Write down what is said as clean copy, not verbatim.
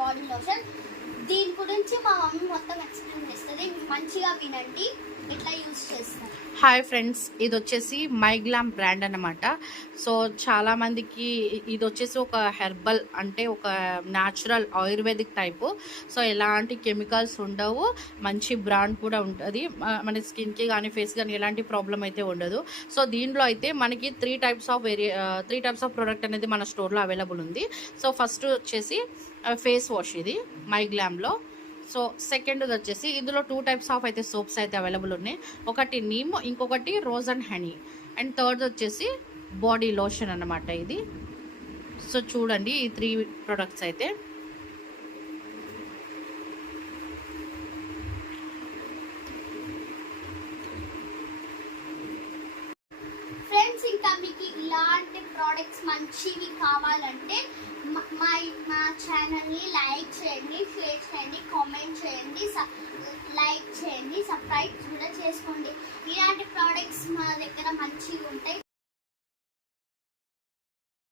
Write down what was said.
Body lotion. దీని గురించి మా మమ్మీ మొత్తం ఎక్స్ప్లెయిన్ చేస్తుంది, మంచిగా వినండి ఎట్లా యూజ్ చేస్తారు. హాయ్ ఫ్రెండ్స్, ఇది వచ్చేసి మైగ్లామ్ బ్రాండ్ అన్నమాట. సో చాలామందికి ఇది వచ్చేసి ఒక హెర్బల్, అంటే ఒక న్యాచురల్ ఆయుర్వేదిక్ టైపు. సో ఎలాంటి కెమికల్స్ ఉండవు, మంచి బ్రాండ్ కూడా ఉంటుంది. మన స్కిన్కి కానీ ఫేస్ కానీ ఎలాంటి ప్రాబ్లం అయితే ఉండదు. సో దీంట్లో అయితే మనకి త్రీ టైప్స్ ఆఫ్ ప్రోడక్ట్ అనేది మన స్టోర్లో అవైలబుల్ ఉంది. సో ఫస్ట్ వచ్చేసి ఫేస్ వాష్, ఇది మైగ్లామ్లో. సో సెకండ్ వచ్చేసి ఇందులో 2 టైప్స్ ఆఫ్ అయితే సోప్స్ అయితే అవైలబుల్ ఉన్నాయి. ఒకటి నీమ్, ఇంకొకటి rose and honey. And third వచ్చేసి బాడీ లోషన్ అన్నమాట ఇది. సో చూడండి ఈ 3 ప్రొడక్ట్స్ అయితే. ఫ్రెండ్స్, ఇంకా మీకు ఇలాంటి ప్రోడక్ట్స్ మంచివి కావాలంటే మా ఛానల్ని లైక్ చేయండి, షేర్ చేయండి, కామెంట్ చేయండి, లైక్ చేయండి, సబ్స్క్రైబ్ కూడా చేసుకోండి. ఇలాంటి ప్రోడక్ట్స్ మా దగ్గర మంచివి